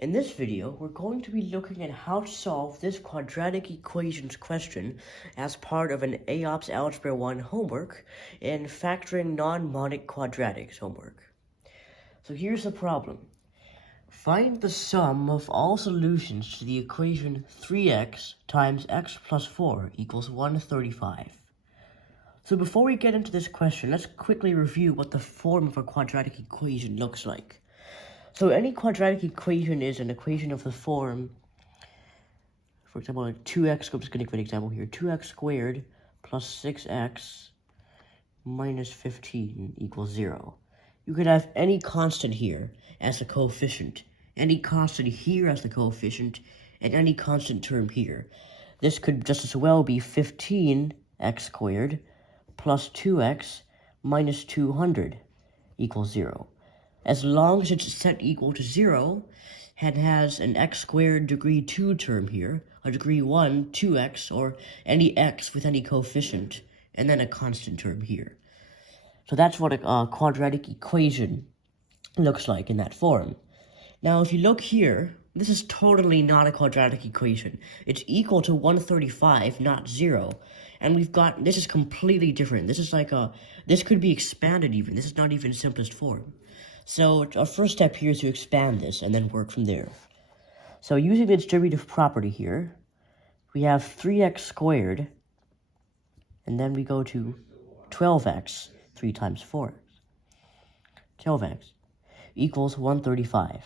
In this video, we're going to be looking at how to solve this quadratic equations question as part of an AoPS Algebra 1 homework in factoring non-monic quadratics homework. So here's the problem. Find the sum of all solutions to the equation 3x times x plus 4 equals 135. So before we get into this question, let's quickly review what the form of a quadratic equation looks like. So any quadratic equation is an equation of the form, for example, 2x, I'm just going to give an example here, 2x squared plus 6x minus 15 equals 0. You could have any constant here as the coefficient, any constant here as the coefficient, and any constant term here. This could just as well be 15x squared plus 2x minus 200 equals 0. As long as it's set equal to 0, and has an x squared degree 2 term here, a degree 1, 2x, or any x with any coefficient, and then a constant term here. So that's what a quadratic equation looks like in that form. Now, if you look here, this is totally not a quadratic equation. It's equal to 135, not 0. And this is completely different. This is this could be expanded even. This is not even simplest form. So our first step here is to expand this and then work from there. So using the distributive property here, we have 3x squared, and then we go to 12x, 3 times 4x. 12x equals 135.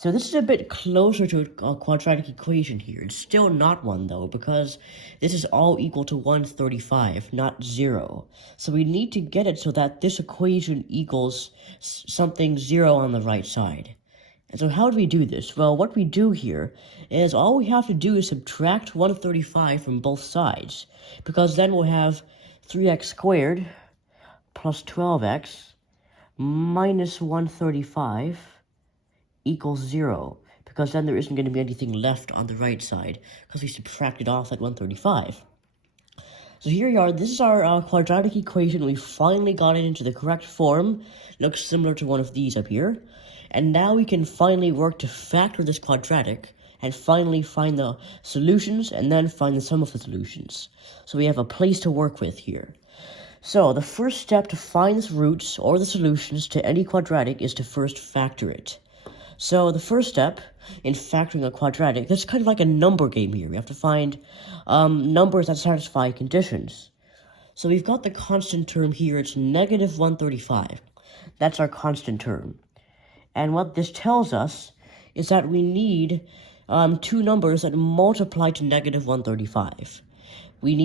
So this is a bit closer to a quadratic equation here. It's still not one, though, because this is all equal to 135, not 0. So we need to get it so that this equation equals something 0 on the right side. And so how do we do this? Well, what we do here is all we have to do is subtract 135 from both sides, because then we'll have 3x squared plus 12x minus 135 equals 0, because then there isn't going to be anything left on the right side, because we subtracted off that 135. So here we are, this is our quadratic equation. We finally got it into the correct form. Looks similar to one of these up here. And now we can finally work to factor this quadratic, and finally find the solutions, and then find the sum of the solutions. So we have a place to work with here. So the first step to find the roots, or the solutions, to any quadratic is to first factor it. So the first step in factoring a quadratic, that's kind of like a number game here. We have to find numbers that satisfy conditions. So we've got the constant term here. It's negative 135. That's our constant term. And what this tells us is that we need two numbers that multiply to negative 135.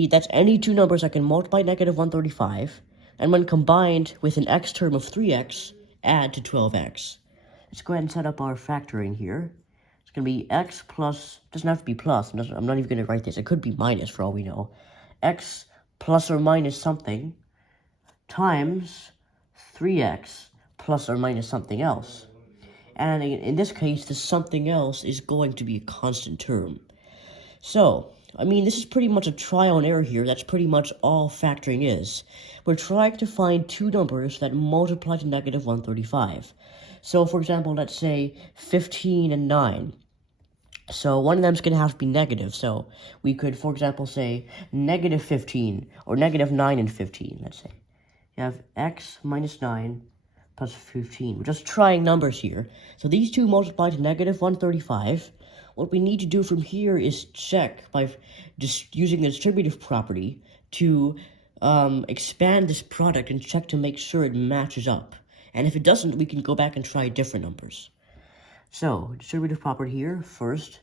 That's any two numbers that can multiply negative 135, and when combined with an x term of 3x, add to 12x. Let's go ahead and set up our factoring here. It's going to be x plus, doesn't have to be plus, I'm not even going to write this, it could be minus for all we know. X plus or minus something times 3x plus or minus something else. And in this case, the something else is going to be a constant term. So, this is pretty much a trial and error here. That's pretty much all factoring is. We're trying to find two numbers that multiply to negative 135. So, for example, let's say 15 and 9. So one of them is going to have to be negative. So we could, for example, say negative 15 or negative 9 and 15, let's say. You have x minus 9 plus 15. We're just trying numbers here. So these two multiply to negative 135. What we need to do from here is check by just using the distributive property to expand this product and check to make sure it matches up. And if it doesn't, we can go back and try different numbers. So, distributive property here, first,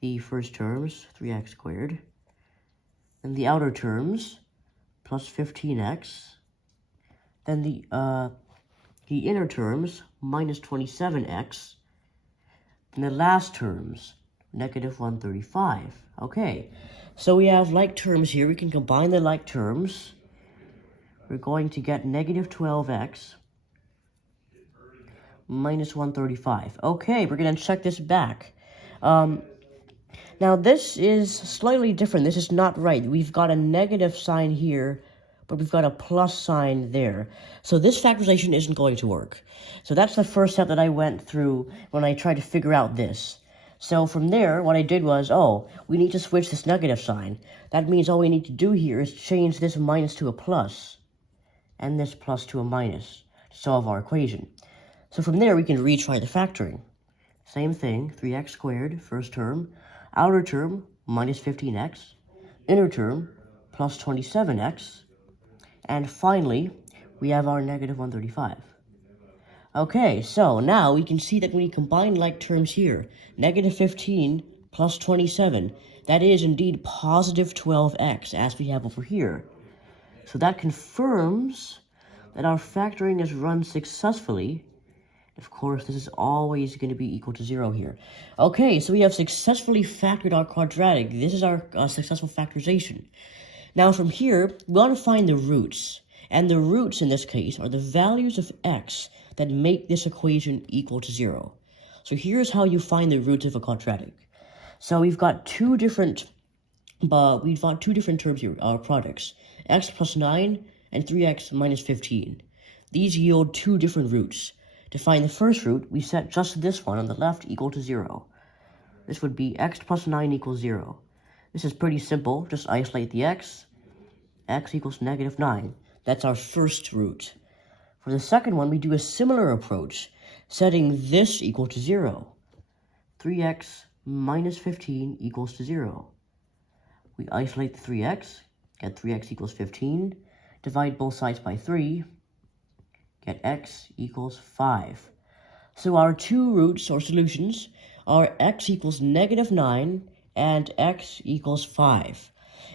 the first terms, 3x squared. Then the outer terms, plus 15x. Then the inner terms, minus 27x. And the last terms, negative 135. Okay, so we have like terms here. We can combine the like terms. We're going to get negative 12x minus 135. Okay, we're going to check this back. Now, this is slightly different. This is not right. We've got a negative sign here but we've got a plus sign there. So this factorization isn't going to work. So that's the first step that I went through when I tried to figure out this. So from there, what I did was, we need to switch this negative sign. That means all we need to do here is change this minus to a plus, and this plus to a minus, to solve our equation. So from there, we can retry the factoring. Same thing, 3x squared, first term, outer term, minus 15x, inner term, plus 27x, and finally, we have our negative 135. Okay, so now we can see that when we combine like terms here, negative 15 plus 27, that is indeed positive 12x, as we have over here. So that confirms that our factoring is run successfully. Of course, this is always going to be equal to 0 here. Okay, so we have successfully factored our quadratic. This is our successful factorization. Now from here, we want to find the roots. And the roots in this case are the values of x that make this equation equal to 0. So here's how you find the roots of a quadratic. So we've got two different terms here, our products, x plus 9 and 3x minus 15. These yield two different roots. To find the first root, we set just this one on the left equal to 0. This would be x plus 9 equals 0. This is pretty simple. Just isolate the x equals negative 9. That's our first root. For the second one, we do a similar approach, setting this equal to 0. 3x minus 15 equals to 0. We isolate the 3x, get 3x equals 15, divide both sides by 3, get x equals 5. So our two roots or solutions are x equals negative 9 and x equals 5.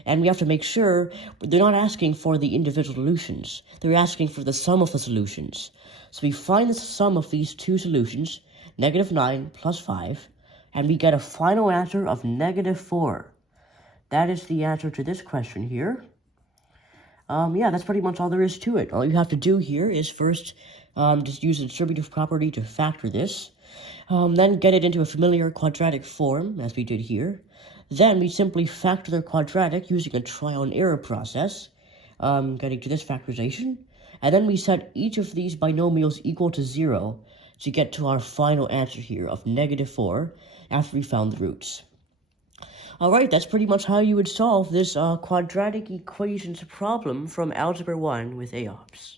And we have to make sure they're not asking for the individual solutions. They're asking for the sum of the solutions. So we find the sum of these two solutions, negative 9 plus 5, and we get a final answer of negative 4. That is the answer to this question here. That's pretty much all there is to it. All you have to do here is first just use the distributive property to factor this, then get it into a familiar quadratic form, as we did here. Then we simply factor the quadratic using a trial and error process, getting to this factorization, and then we set each of these binomials equal to 0 to get to our final answer here of negative 4 after we found the roots. Alright, that's pretty much how you would solve this quadratic equations problem from Algebra 1 with AoPS.